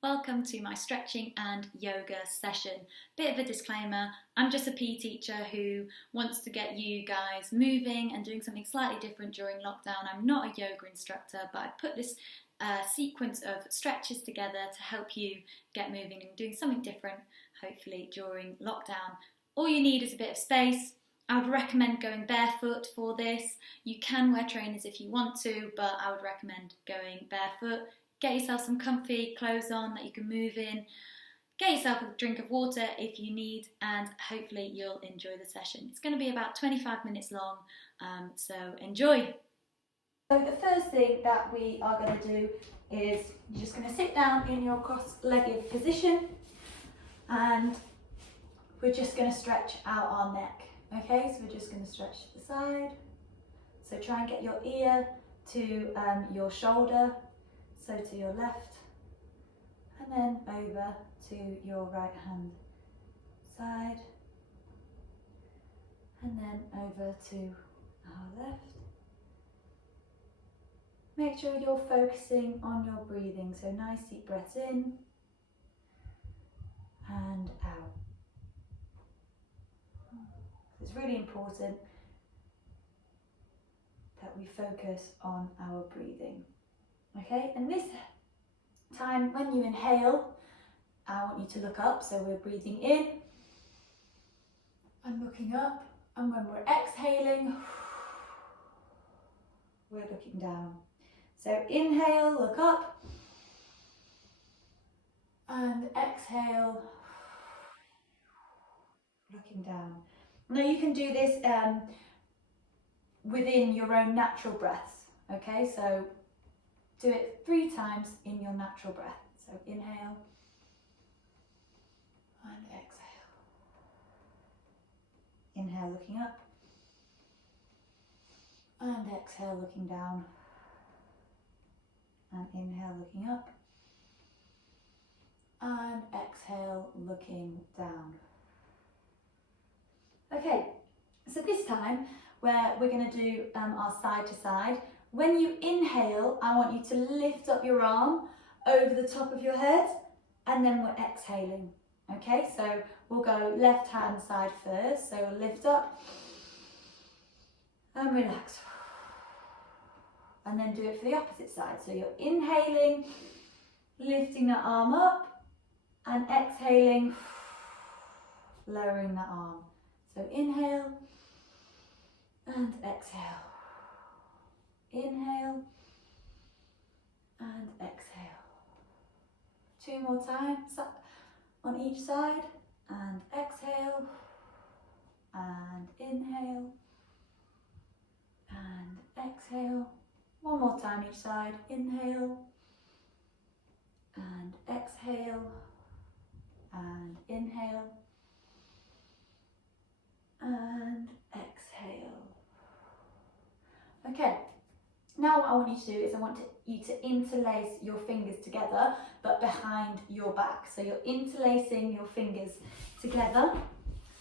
Welcome to my stretching and yoga session. Bit of a disclaimer, I'm just a PE teacher who wants to get you guys moving and doing something slightly different during lockdown. I'm not a yoga instructor, but I put this sequence of stretches together to help you get moving and doing something different, hopefully, during lockdown. All you need is a bit of space. I would recommend going barefoot for this. You can wear trainers if you want to, but I would recommend going barefoot. Get yourself some comfy clothes on that you can move in. Get yourself a drink of water if you need, and hopefully you'll enjoy the session. It's going to be about 25 minutes long, so enjoy. So the first thing that we are going to do is you're just going to sit down in your cross-legged position, and we're just going to stretch out our neck. Okay, so we're just going to stretch to the side. So try and get your ear to your shoulder. So to your left, and then over to your right hand side, and then over to our left. Make sure you're focusing on your breathing, so nice deep breaths in and out. It's really important that we focus on our breathing. Okay, and this time when you inhale, I want you to look up, so we're breathing in and looking up, and when we're exhaling, we're looking down. So inhale, look up, and exhale, looking down. Now you can do this within your own natural breaths, okay, so do it 3 times in your natural breath. So inhale and exhale. Inhale, looking up, and exhale, looking down. And inhale, looking up, and exhale, looking down. Okay, so this time where we're going to do our side to side. When you inhale, I want you to lift up your arm over the top of your head, and then we're exhaling. Okay, so we'll go left hand side first. So lift up and relax. And then do it for the opposite side. So you're inhaling, lifting the arm up, and exhaling, lowering the arm. So inhale and exhale. Inhale and exhale. 2 more times on each side, and exhale and inhale and exhale. 1 more time each side. Inhale and exhale and inhale and exhale. Okay. Now what I want you to do is I want you to interlace your fingers together, but behind your back. So you're interlacing your fingers together,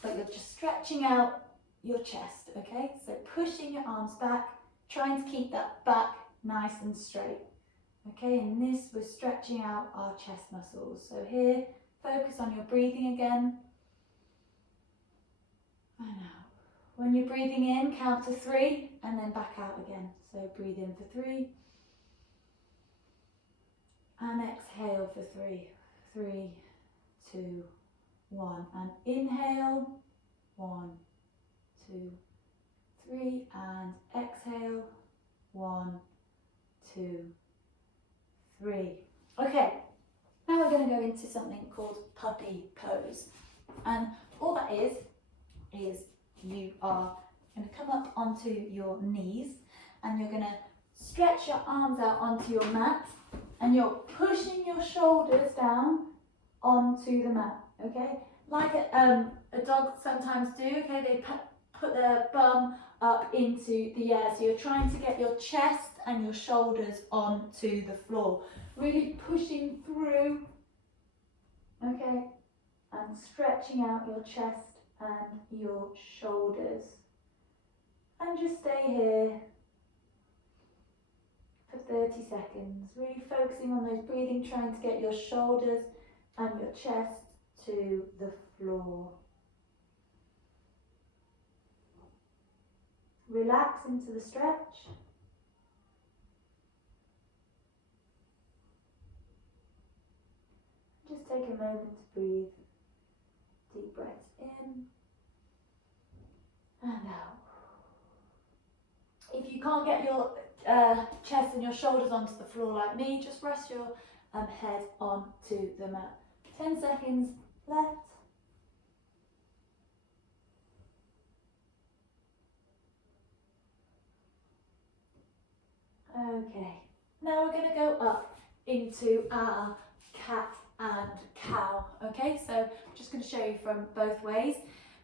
but you're just stretching out your chest, okay? So pushing your arms back, trying to keep that back nice and straight. Okay, in this we're stretching out our chest muscles. So here, focus on your breathing again. And out. When you're breathing in, count to 3 and then back out again. So breathe in for 3 and exhale for 3. 3, 2, 1. And inhale. 1, 2, 3. And exhale. 1, 2, 3. Okay, now we're going to go into something called puppy pose. And all that is you are going to come up onto your knees, and you're going to stretch your arms out onto your mat, and you're pushing your shoulders down onto the mat, okay? Like a dog sometimes do, okay? They put their bum up into the air. So you're trying to get your chest and your shoulders onto the floor. Really pushing through, okay? And stretching out your chest and your shoulders, and just stay here for 30 seconds. Really focusing on those breathing, trying to get your shoulders and your chest to the floor. Relax into the stretch. Just take a moment to breathe. Deep breaths in and out. If you can't get your chest and your shoulders onto the floor like me, just rest your head onto the mat. 10 seconds left. Okay, now we're going to go up into our cat and cow. Okay, so I'm just going to show you from both ways.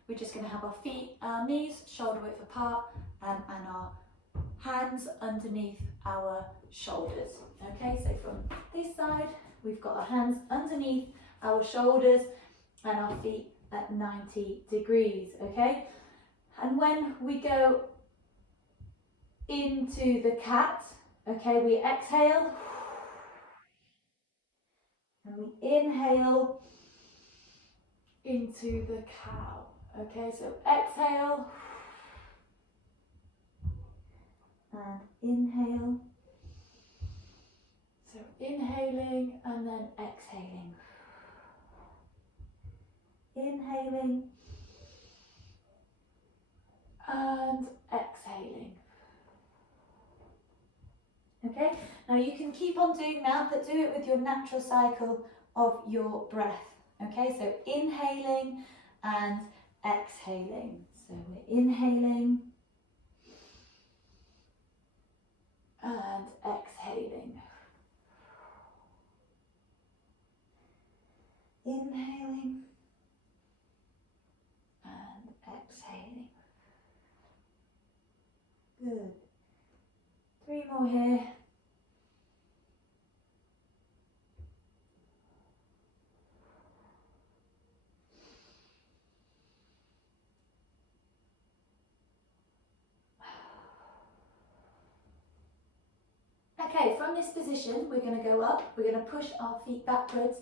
We're just going to have our feet, our knees shoulder width apart, and our hands underneath our shoulders. Okay, so from this side, we've got our hands underneath our shoulders and our feet at 90 degrees. Okay, and when we go into the cat, okay, we exhale and we inhale into the cow. Okay, so exhale and inhale. So inhaling and then exhaling. Inhaling and exhaling. Okay, now you can keep on doing that, but do it with your natural cycle of your breath. Okay, so inhaling and exhaling. So we're inhaling and exhaling. Inhaling and exhaling. Good. 3 more here. Okay, from this position, we're going to go up. We're going to push our feet backwards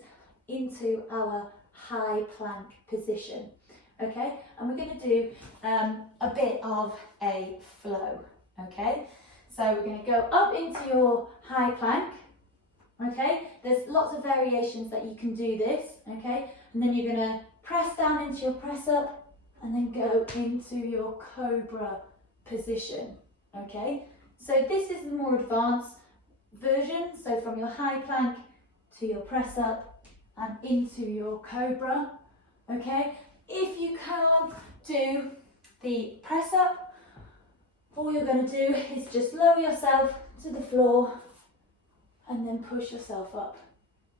into our high plank position. Okay, and we're going to do a bit of a flow. Okay, so we're going to go up into your high plank. Okay, there's lots of variations that you can do this. Okay, and then you're going to press down into your press up and then go into your cobra position. Okay, so this is the more advanced version. So from your high plank to your press up and into your cobra. Okay, if you can't do the press up, all you're going to do is just lower yourself to the floor and then push yourself up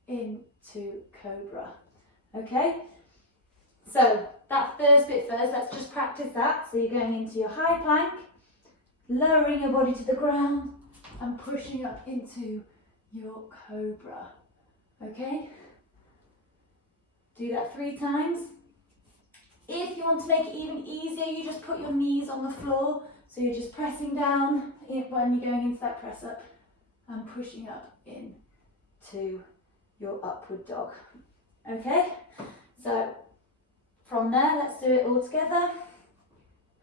into cobra. Okay, so that first bit first, let's just practice that. So you're going into your high plank, lowering your body to the ground and pushing up into your cobra. Okay, do that 3 times. If you want to make it even easier, you just put your knees on the floor. So you're just pressing down when you're going into that press up and pushing up into your upward dog. Okay, so from there, let's do it all together.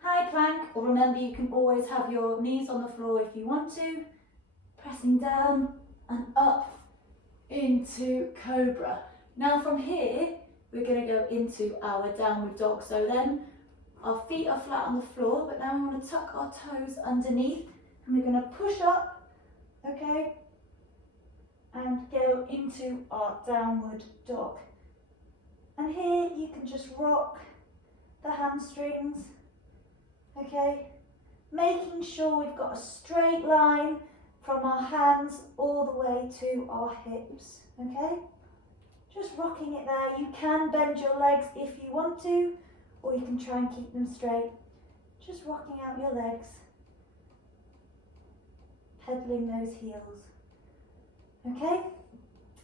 High plank, or remember you can always have your knees on the floor if you want to. Pressing down and up into cobra. Now from here, we're going to go into our downward dog. So then our feet are flat on the floor, but now we want to tuck our toes underneath and we're going to push up, okay, and go into our downward dog. And here you can just rock the hamstrings, okay, making sure we've got a straight line from our hands all the way to our hips, okay? Just rocking it there. You can bend your legs if you want to, or you can try and keep them straight. Just rocking out your legs, pedaling those heels, okay?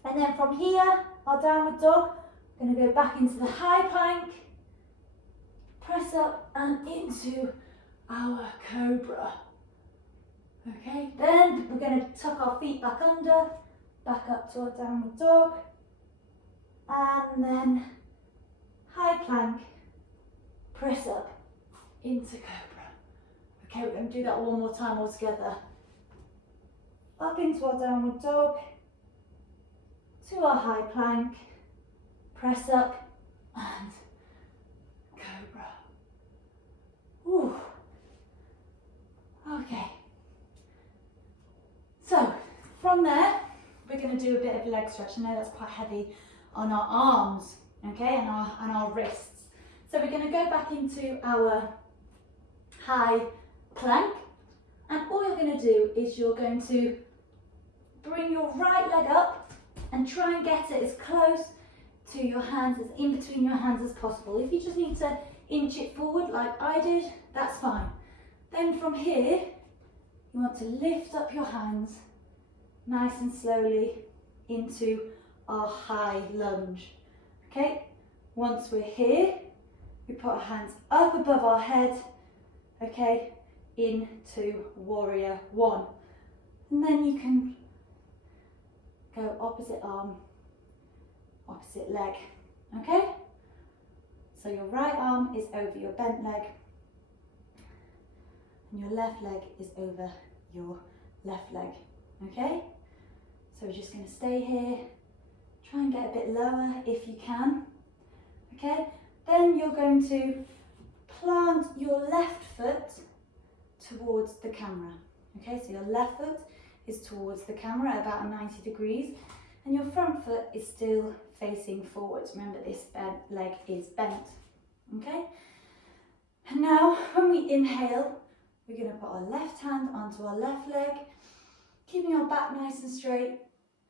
And then from here, our downward dog, we're going to go back into the high plank, press up and into our cobra. Okay, then we're going to tuck our feet back under, back up to our downward dog, and then high plank, press up into cobra. Okay, we're going to do that one more time all together. Up into our downward dog, to our high plank, press up and cobra. Ooh. Okay. So from there, we're going to do a bit of leg stretch. I know that's quite heavy on our arms, okay, and our wrists. So we're going to go back into our high plank, and all you're going to do is you're going to bring your right leg up and try and get it as close to your hands, as in between your hands as possible. If you just need to inch it forward like I did, that's fine. Then from here, you want to lift up your hands nice and slowly into our high lunge. Okay, once we're here, we put our hands up above our head, okay, into warrior one. And then you can go opposite arm, opposite leg, okay? So your right arm is over your bent leg, and your left leg is over your left leg, okay? So we're just going to stay here, try and get a bit lower if you can, okay? Then you're going to plant your left foot towards the camera, okay? So your left foot is towards the camera at about 90 degrees, and your front foot is still facing forwards. Remember, this leg is bent, okay? And now when we inhale, we're going to put our left hand onto our left leg, keeping our back nice and straight,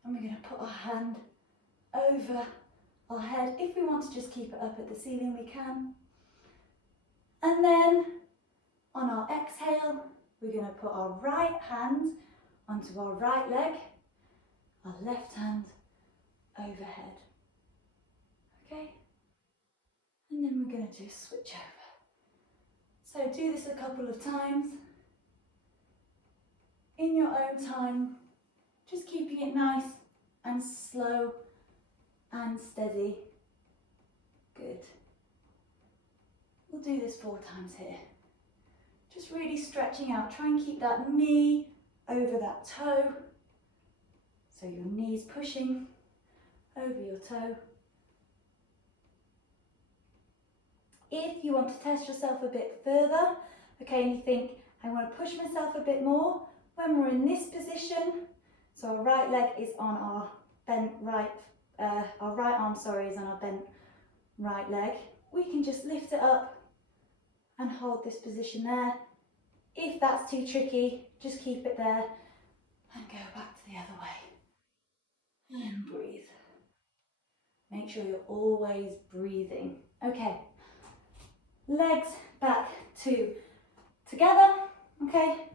and we're going to put our hand over our head. If we want to just keep it up at the ceiling, we can. And then on our exhale, we're going to put our right hand onto our right leg, our left hand overhead. Okay? And then we're going to do switch over. So do this a couple of times in your own time, just keeping it nice and slow and steady. Good. We'll do this 4 times here. Just really stretching out. Try and keep that knee over that toe. So your knee's pushing over your toe. If you want to test yourself a bit further, okay, and you think, I want to push myself a bit more, when we're in this position, so our right leg is on our bent right, our right arm, sorry, is on our bent right leg, we can just lift it up and hold this position there. If that's too tricky, just keep it there and go back to the other way. And breathe. Make sure you're always breathing. Okay, legs back together, okay?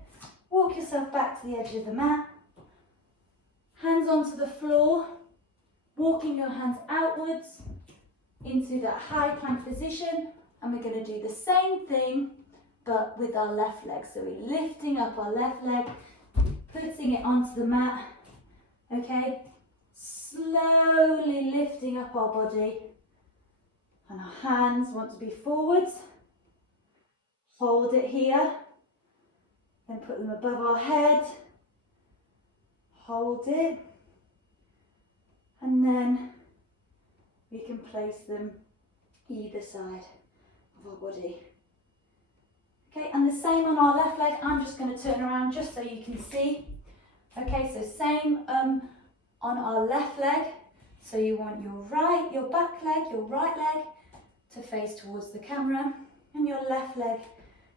Walk yourself back to the edge of the mat. Hands onto the floor, walking your hands outwards into that high plank position, and we're going to do the same thing but with our left leg. So we're lifting up our left leg, putting it onto the mat, okay? Slowly lifting up our body, and our hands want to be forwards. Hold it here, then put them above our head, hold it, and then we can place them either side of our body. Okay, and the same on our left leg. I'm just going to turn around just so you can see. Okay, so same on our left leg. So you want your back leg, your right leg to face towards the camera, and your left leg,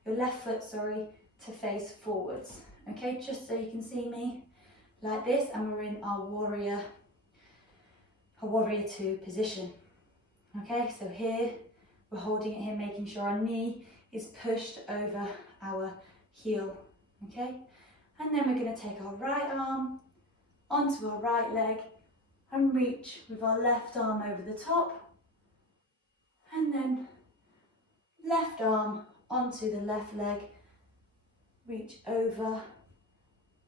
your left foot, sorry, to face forwards. Okay, just so you can see me like this, and we're in our warrior 2 position. Okay, so here we're holding it here, making sure our knee is pushed over our heel. Okay, and then we're going to take our right arm onto our right leg and reach with our left arm over the top, and then left arm onto the left leg, reach over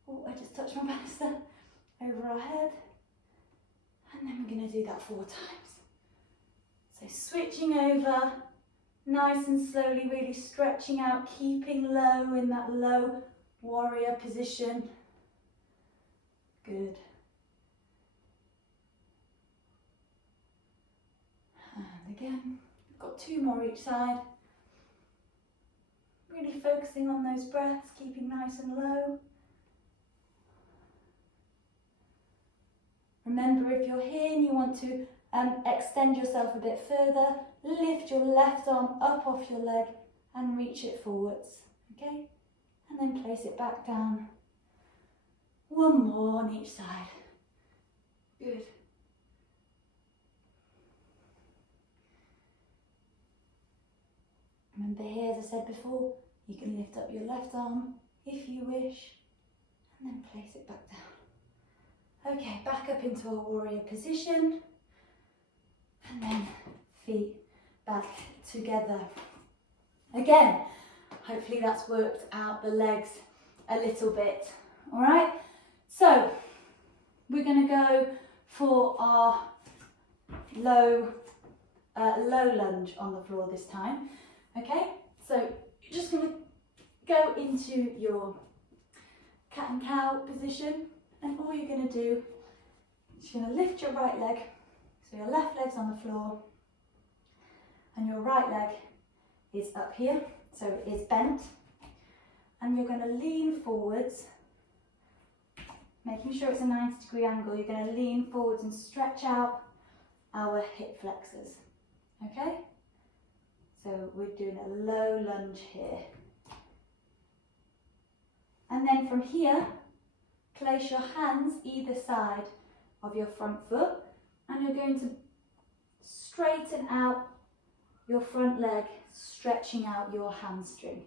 Oh, I just touched my banister. Over our head. And then we're going to do that 4 times. So switching over, nice and slowly, really stretching out, keeping low in that low warrior position. Good. And again, we've got 2 more each side. Really focusing on those breaths, keeping nice and low. Remember, if you're here and you want to extend yourself a bit further, lift your left arm up off your leg and reach it forwards, okay? And then place it back down. 1 more on each side. Good. Remember here, as I said before, you can lift up your left arm if you wish, and then place it back down. Okay, back up into our warrior position, and then feet back together. Again, hopefully that's worked out the legs a little bit. All right, so we're going to go for our low lunge on the floor this time. Okay, so you're just going to go into your cat and cow position, and all you're going to do is you're going to lift your right leg, so your left leg's on the floor and your right leg is up here, so it is bent, and you're going to lean forwards, making sure it's a 90-degree angle. You're going to lean forwards and stretch out our hip flexors, okay? So we're doing a low lunge here. And then from here, place your hands either side of your front foot, and you're going to straighten out your front leg, stretching out your hamstring.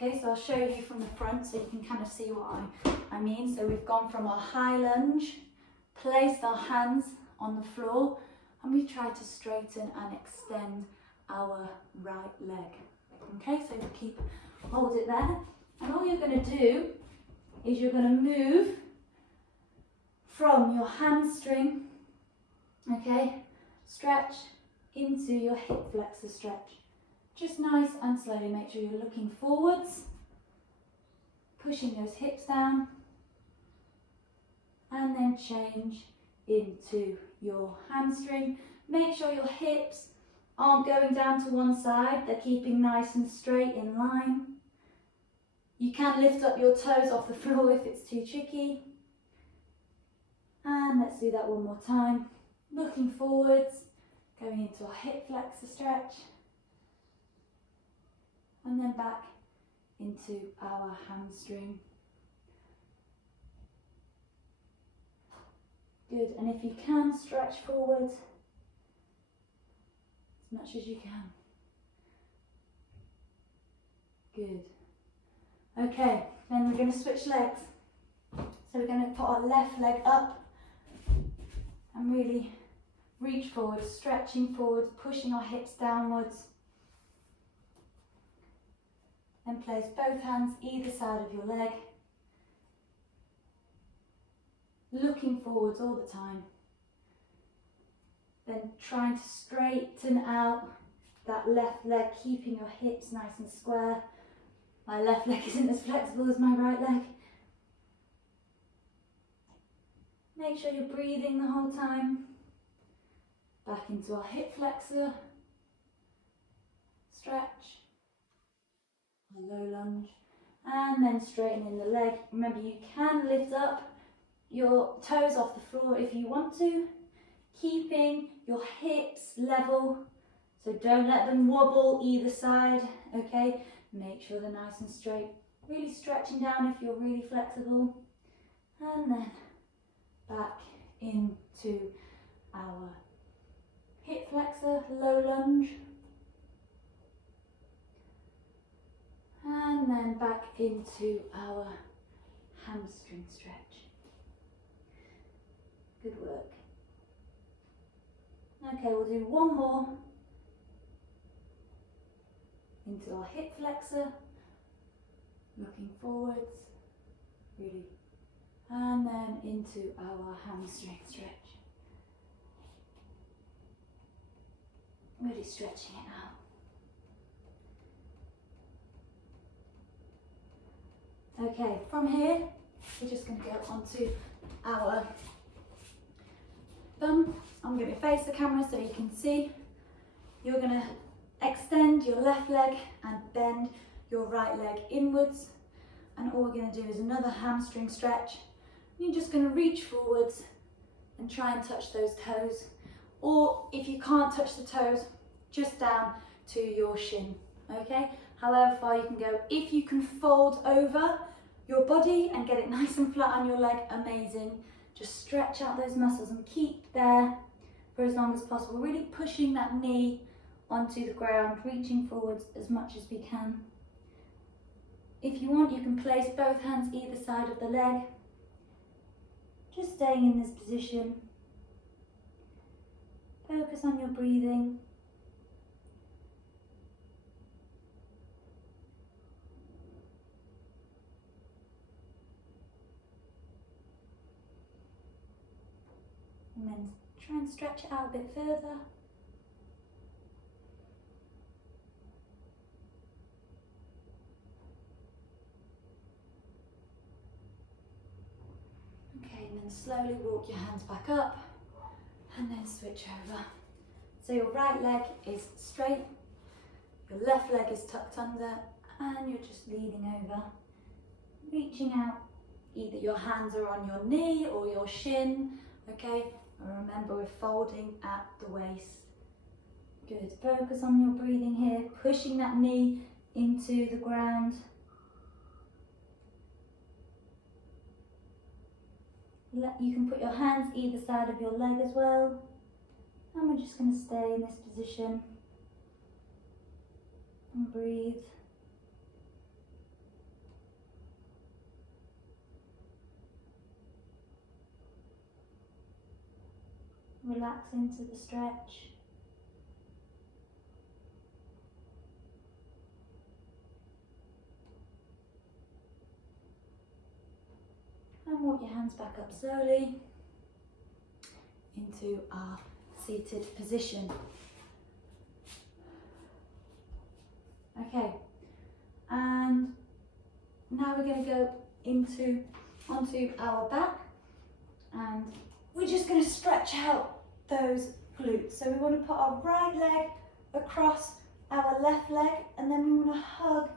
Okay, so I'll show you from the front so you can kind of see what I mean. So we've gone from our high lunge, placed our hands on the floor, and we try to straighten and extend our right leg. Okay, so hold it there, and all you're going to do is you're going to move from your hamstring, okay, stretch into your hip flexor stretch. Just nice and slowly. Make sure you're looking forwards, pushing those hips down, and then change into your hamstring. Make sure your hips aren't going down to one side, they're keeping nice and straight in line. You can lift up your toes off the floor if it's too tricky. And let's do that one more time. Looking forwards, going into our hip flexor stretch, and then back into our hamstring. Good, and if you can, stretch forward as much as you can. Good. Okay, then we're going to switch legs. So we're going to put our left leg up and really reach forward, stretching forward, pushing our hips downwards. Then place both hands either side of your leg, looking forwards all the time. Then trying to straighten out that left leg, keeping your hips nice and square. My left leg isn't as flexible as my right leg. Make sure you're breathing the whole time. Back into our hip flexor. Stretch. A low lunge. And then straighten in the leg. Remember, you can lift up your toes off the floor if you want to, keeping your hips level. So don't let them wobble either side, okay? Make sure they're nice and straight. Really stretching down if you're really flexible. And then back into our hip flexor, low lunge. And then back into our hamstring stretch. Good work. Okay, we'll do one more. Into our hip flexor, looking forwards, really And then into our hamstring stretch. Really stretching it out. Okay, from here, we're just going to go onto our thumb. I'm going to face the camera so you can see. You're going to extend your left leg and bend your right leg inwards. And all we're going to do is another hamstring stretch. You're just going to reach forwards and try and touch those toes. Or if you can't touch the toes, just down to your shin, okay? However far you can go. If you can fold over your body and get it nice and flat on your leg, amazing. Just stretch out those muscles and keep there for as long as possible. Really pushing that knee onto the ground, reaching forwards as much as we can. If you want, you can place both hands either side of the leg. Just staying in this position. Focus on your breathing. And then try and stretch it out a bit further. Okay, and then slowly walk your hands back up and then switch over. So your right leg is straight, your left leg is tucked under, and you're just leaning over, reaching out. Either your hands are on your knee or your shin, okay? And remember, we're folding at the waist. Good, focus on your breathing here, pushing that knee into the ground. You can put your hands either side of your leg as well. And we're just going to stay in this position and breathe. Relax into the stretch. And walk your hands back up slowly into our seated position. Okay, and now we're going to go onto our back, and we're just going to stretch out those glutes. So we want to put our right leg across our left leg, and then we want to hug,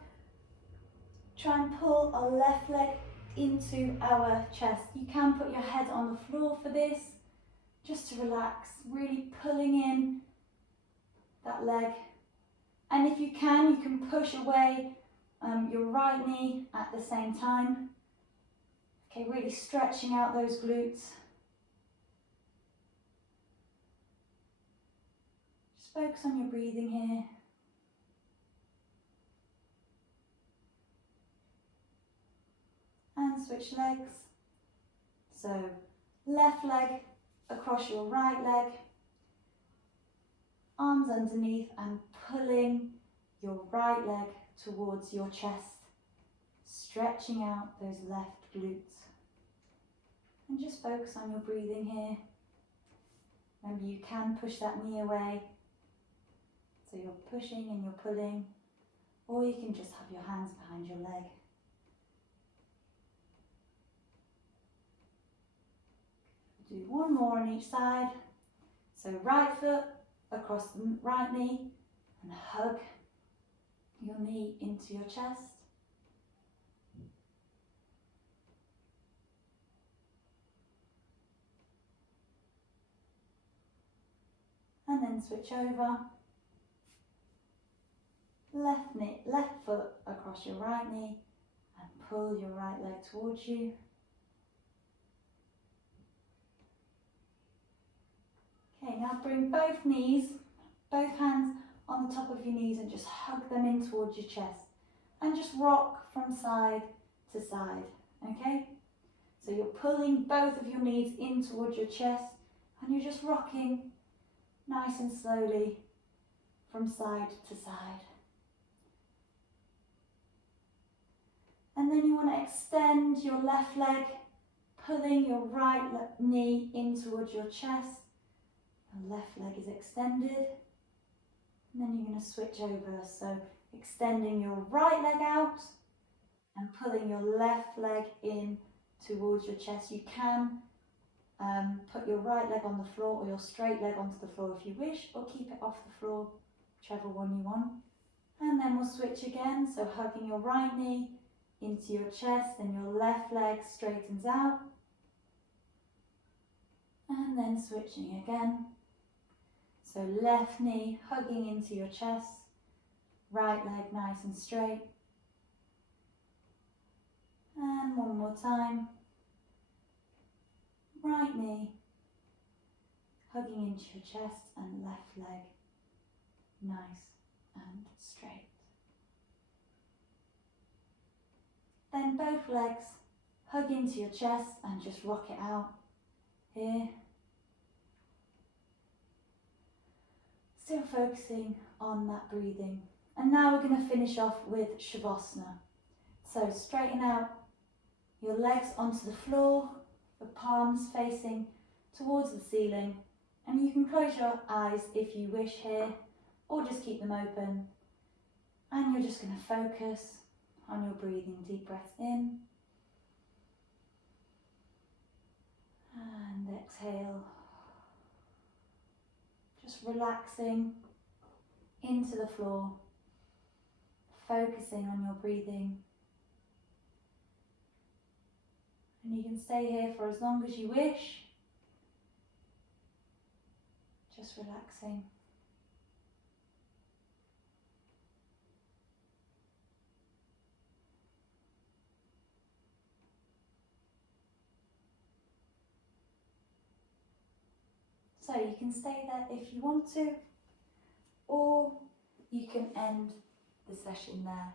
try and pull our left leg into our chest. You can put your head on the floor for this, just to relax, really pulling in that leg. And if you can push away your right knee at the same time. Okay, really stretching out those glutes. Just focus on your breathing here. And switch legs. So left leg across your right leg, arms underneath and pulling your right leg towards your chest, stretching out those left glutes. And just focus on your breathing here. Remember, you can push that knee away, so you're pushing and you're pulling, or you can just have your hands behind your leg. Do one more on each side. So right foot across the right knee and hug your knee into your chest. And then switch over. Left foot across your right knee and pull your right leg towards you. Okay, now bring both hands on the top of your knees and just hug them in towards your chest. And just rock from side to side, okay? So you're pulling both of your knees in towards your chest and you're just rocking nice and slowly from side to side. And then you want to extend your left leg, pulling your right knee in towards your chest. Your left leg is extended. And then you're going to switch over. So extending your right leg out and pulling your left leg in towards your chest. You can put your right leg on the floor or your straight leg onto the floor if you wish, or keep it off the floor, whichever one you want. And then we'll switch again, so hugging your right knee into your chest and your left leg straightens out. And then switching again. So left knee hugging into your chest, right leg nice and straight. And one more time. Right knee hugging into your chest and left leg nice and straight. Then both legs hug into your chest and just rock it out here. Still focusing on that breathing. And now we're going to finish off with Shavasana. So straighten out your legs onto the floor, the palms facing towards the ceiling, and you can close your eyes if you wish here, or just keep them open. And you're just going to focus on your breathing. Deep breaths in and exhale. Just relaxing into the floor, focusing on your breathing. And you can stay here for as long as you wish, just relaxing. So you can stay there if you want to, or you can end the session there.